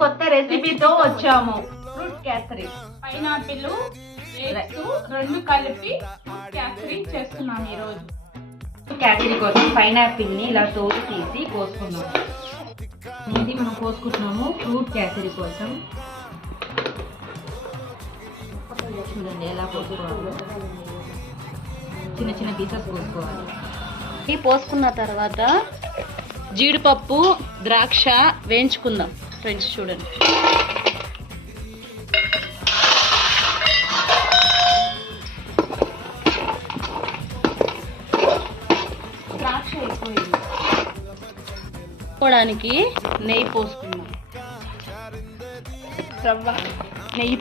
కొత్త రెసిపీతో వచ్చాము. ఫ్రూట్ కేసరి. పైనాపిల్ రెండు కలిపి ఫ్రూట్ కేసరి చేస్తున్నాం ఈరోజు. కేసరి కోసం పైనాపిల్ ని ఇలా తోలు తీసి కోసుకున్నాము. ఇది మనం కోసుకుంటున్నాము ఫ్రూట్ కేసరి కోసం. చూడండి ఎలా కోసుకోవాలో, చిన్న చిన్న పీసెస్ కోసుకోవాలి. ఈ పోసుకున్న తర్వాత జీడిపప్పు ద్రాక్ష వేయించుకుందాం ఫ్రెండ్స్. చూడండి ద్రాక్ష అయిపోయింది. పోవడానికి నెయ్యి పోసుకుందాం. రవ్వ నెయ్యి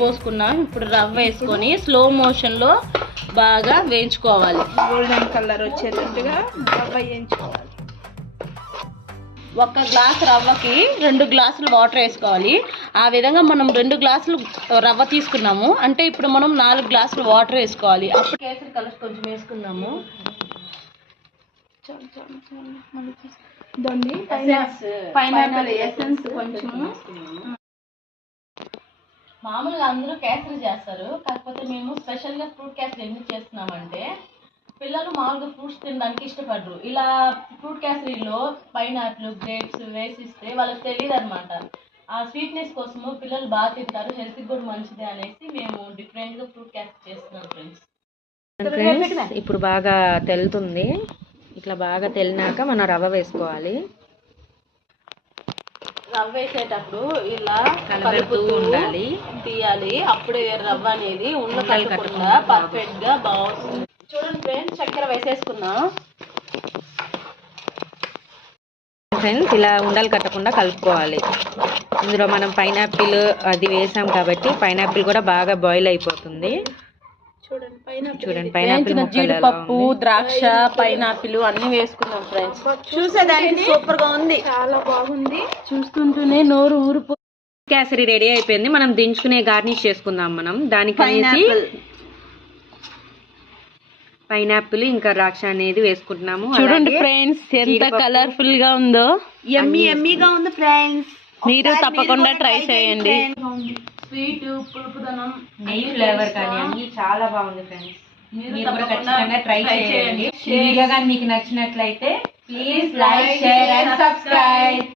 పోసుకున్నాం. ఇప్పుడు రవ్వ వేసుకొని స్లో మోషన్ లో బాగా వేయించుకోవాలి. గోల్డెన్ కలర్ వచ్చేటట్టుగా రవ్వ వేయించుకోవాలి. ఒక గ్లాస్ రవ్వకి 2 గ్లాసులు వాటర్ వేసుకోవాలి. ఆ విధంగా మనం 2 గ్లాసులు రవ్వ తీసుకున్నాము అంటే ఇప్పుడు మనం 4 గ్లాసులు వాటర్ వేసుకోవాలి. అప్పుడు కేసరి కలర్ కొంచెం వేసుకుందాము. పైనాపిల్ ఎసెన్స్ కొంచెం. మామూలుగా అందరూ కేసరి చేస్తారు, కాకపోతే మేము స్పెషల్గా ఫ్రూట్ కేసరి ఎందుకు చేస్తున్నామంటే పిల్లలు మామూలుగా ఫ్రూట్స్ తినడానికి ఇష్టపడరు. ఇలా ఫ్రూట్ కేసరిలో పైనాపిల్ గ్రేప్స్ వేసిస్తే వాళ్ళకి తెలియదు అనమాట. ఆ స్వీట్నెస్ కోసము పిల్లలు బాగా తింటారు, హెల్త్కి కూడా మంచిది అనేసి మేము డిఫరెంట్గా ఫ్రూట్ కేసరి చేస్తున్నాం ఫ్రెండ్స్. ఇప్పుడు బాగా తెలుతుంది. ఇట్లా బాగా తెలినాక మనం రవ్వ వేసుకోవాలి. రవ్వ వేసేటప్పుడు ఇలా కలుపుతూ ఉండాలి, తీయాలి. అప్పుడే రవ్వ అనేది ఉండలు కట్టకుండా పర్ఫెక్ట్ గా బాగుంటుంది. చూడండి ఫ్రెండ్స్, చక్కెర వేసేసుకుందాం. ఫ్రెండ్స్ ఇలా ఉండలు కట్టకుండా కలుపుకోవాలి. ఇందులో మనం పైనాపిల్ అది వేసాం కాబట్టి పైనాపిల్ కూడా బాగా బాయిల్ అయిపోతుంది. చూడండి పైనాపిల్ జీడిపప్పు ద్రాక్ష పైనాపిల్ అన్ని వేసుకున్నాం ఫ్రెండ్స్. చూసేదానికి సూపర్ గా ఉంది, చాలా బాగుంది. చూస్తుంటేనే నోరు ఊరిపో. కేసరి రెడీ అయిపోయింది. మనం దించుకునే గార్నిష్ చేసుకుందాం. మనం దానికి పైనాపిల్ ఇంకా ద్రాక్ష అనేది వేసుకుంటున్నాము. చూడండి ఫ్రెండ్స్ ఎంత కలర్ఫుల్ గా ఉందో. ఎమ్మీగా ఉంది ఫ్రెండ్స్. మీరు తప్పకుండా ట్రై చేయండి. స్వీట్ పులుపుదనం నెయ్యి ఫ్లేవర్ కానీ అన్ని చాలా బాగుంది ఫ్రెండ్స్. మీరు కూడా ఖచ్చితంగా ట్రై చేయండి. ఈ వీడియో కానీ మీకు నచ్చినట్లయితే please like, share and subscribe.